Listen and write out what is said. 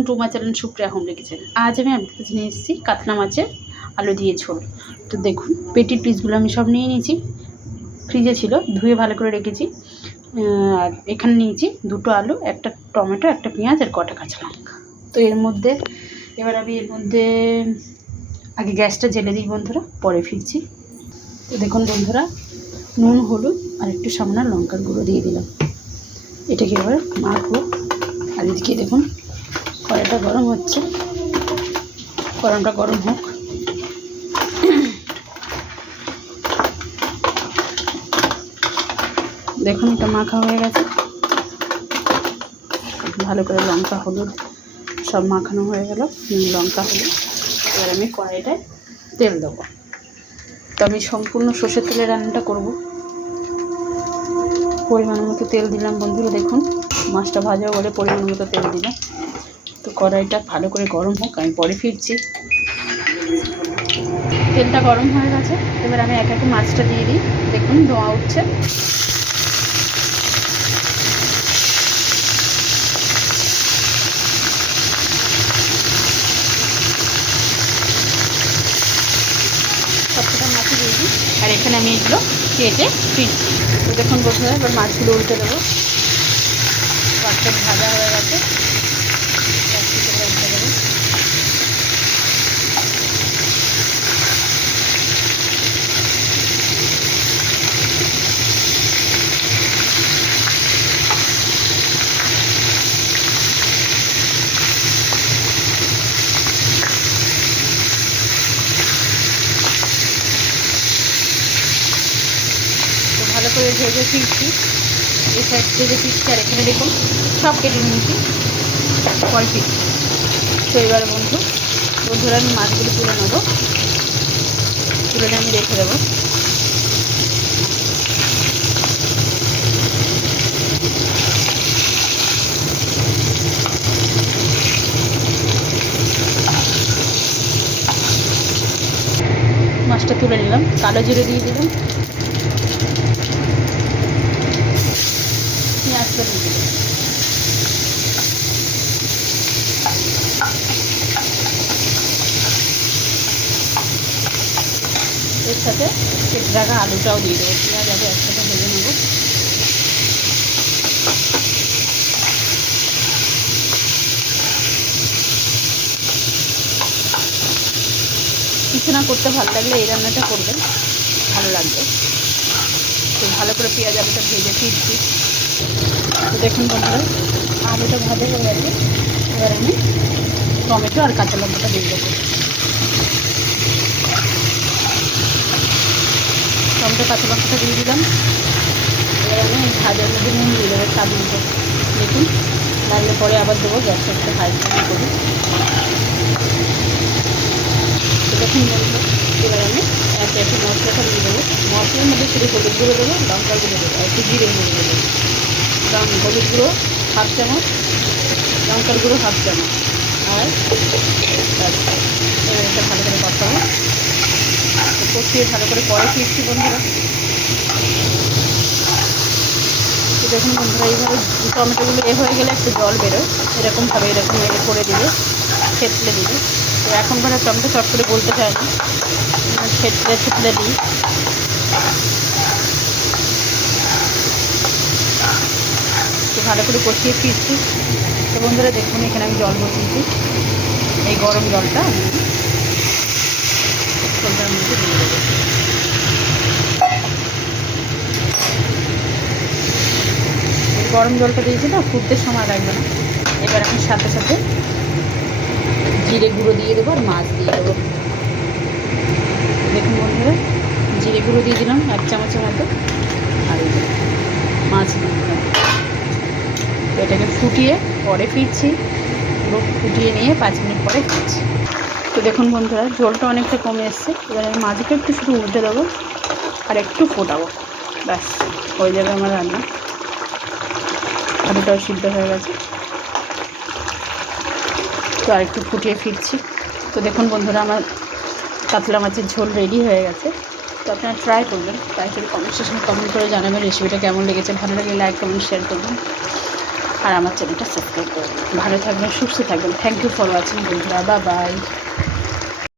Welcome to my channel Supriya home লিখেছেন। আজ আমি আপনাদের কাছে নিয়ে এসেছি কাতলা মাছের আলু দিয়ে ঝোল। তো দেখুন পেটির পিসগুলো আমি সব নিয়ে নিয়েছি, ফ্রিজে ছিল, ধুয়ে ভালো করে রেখেছি। আর এখানে নিয়েছি দুটো আলু, একটা টমেটো, একটা পেঁয়াজ আর কটা কাঁচা লঙ্কা। তো এর মধ্যে আমি আগে গ্যাসটা জেলে দিই বন্ধুরা, পরে ফিরছি। তো দেখুন বন্ধুরা, নুন, হলুদ আর একটু সামান্য লঙ্কার গুঁড়ো দিয়ে দিলাম। এটাকে এবার মাখবো। আর এদিকে দেখুন কড়াইটা গরম হচ্ছে, গরমটা গরম হোক। দেখুন এটা মাখা হয়ে গেছে, ভালো করে লঙ্কা হলুদ সব মাখানো হয়ে গেল, লঙ্কা হলুদ। এবার আমি কড়াইটায় তেল দেবো। তো আমি সম্পূর্ণ সর্ষের তেলে রান্নাটা করব। পরিমাণ মতো তেল দিলাম বন্ধুরা, দেখুন মাছটা ভাজা বলে পরিমাণ মতো তেল দিলাম। তো কড়াইটা ভালো করে গরম হোক, আমি পরে ফিরছি। তেলটা গরম হয়ে গেছে, এবার আমি এক এক মাছটা দিয়ে দিই। দেখুন ধোঁয়া উঠছে। সবকটা মাছই দিয়ে দিই, আর এখানে আমি এগুলো কেটে ফিরছি। তো দেখুন বন্ধুরা, এবার মাছগুলো উল্টে দেবো। মাছটা ভাজা হয়ে গেছে, উল্টে দেবো। তো ভালো করে ভেজে ফিরছি, এই সাইড ভেজে ফিরছি। আর এখানে দেখুন সব কেটে নিয়েছি, পরে ফিরছি। তো এবার বন্ধুরা আমি মাছগুলো তুলে নেবো, তুলে নিয়ে আমি রেখে দেবো। মাছটা তুলে নিলাম, কালো জিরে দিয়ে দিলাম, পেঁয়াজটা দিয়ে দিলাম। এর সাথে কেটে রাখা আলুটাও দিয়ে দেবো, পেঁয়াজ আলু একসাথে ভেজে নেবো। কিছু না করতে ভালো লাগলে এই রান্নাটা করবেন, ভালো লাগবে। তো ভালো করে পেঁয়াজ আলুটা ভেজে ফিরছি। তো দেখুন বন্ধুরা, আলুটা ভাজা হয়ে গেছে, এবার আমি টমেটো আর কাঁচা লঙ্কাটা দিয়ে দেবো। টমেটো কাঁচা লঙ্কাটা দিয়ে দিলাম। এবার আমি ভাজার মধ্যে নুন দিয়ে দেবো, স্বাদ মতো। দেখুন লাগলে পরে আবার দেবো, গ্যাসটা একটু হাই ফ্লেমে করি। তো দেখুন বন্ধুরা, এবার আমি একে মশলাটা দিয়ে দেবো। মশলার মধ্যে শুধু হলুদ গুঁড়ো দেবো, লঙ্কার গুঁড়ো দেবো, আর একটু জিরে গুঁড়ো দেবো। হলুদ গুঁড়ো 1/2 চামচ, লঙ্কার গুঁড়ো 1/2 চামচ, আর এবার এটা ভালো করে কষাবো। কষিয়ে ভালো করে পরে ফিরছি বন্ধুরা। তো দেখুন বন্ধুরা, এইভাবে টমেটোগুলো হয়ে গেলে একটু জল বেরোয়, এরকমভাবে এরকম করে দিলে, থেতলে দিলে। তো এখন ধরো টমেটো চট করে বলতে চায় না, থেতলে দিই। তো ভালো করে কষিয়ে ফিরছি। তো বন্ধুরা দেখুন, এখানে আমি জল বসিয়েছি, এই গরম জলটা আমি ঝোলটার মধ্যে দিয়ে দেবো। গরম জলটা দিয়েছি না, ফুটতে সময় লাগবে না। এবার আমি সাথে সাথে জিরে গুঁড়ো দিয়ে দেবো আর মাছ দিয়ে দেবো। দেখুন বন্ধুরা, জিরে গুঁড়ো দিয়ে দিলাম 1 চামচের মতো, আর মাছ দিয়ে দিলাম। এটাকে ফুটিয়ে পরে ফিরছি, পুরো ফুটিয়ে নিয়ে 5 মিনিট পরে ফিরছি। তো দেখুন বন্ধুরা, ঝোলটা অনেকটা কমে এসছে। এবার আমি মাছটা একটু শুধু উল্টে দেবো আর একটু ফোটাবো, ব্যাস হয়ে যাবে আমার রান্না। আলুটাও সিদ্ধ হয়ে গেছে। তো আর একটু ফুটিয়ে ফিরছি। তো দেখুন বন্ধুরা, আমার কাতলা মাছের ঝোল রেডি হয়ে গেছে। তো আপনারা ট্রাই করবেন, ট্রাই করে কমেন্ট সেকশনে কমেন্ট করে জানাবেন রেসিপিটা কেমন লেগেছে। ভালো লাগলে লাইক কমেন্ট শেয়ার করবেন। আর আমার চ্যানেলটা সাবস্ক্রাইব করবেন। ভালো থাকবেন, সুস্থ থাকবেন। থ্যাংক ইউ ফর ওয়াচিং বন্ধুরা, বাই বাই।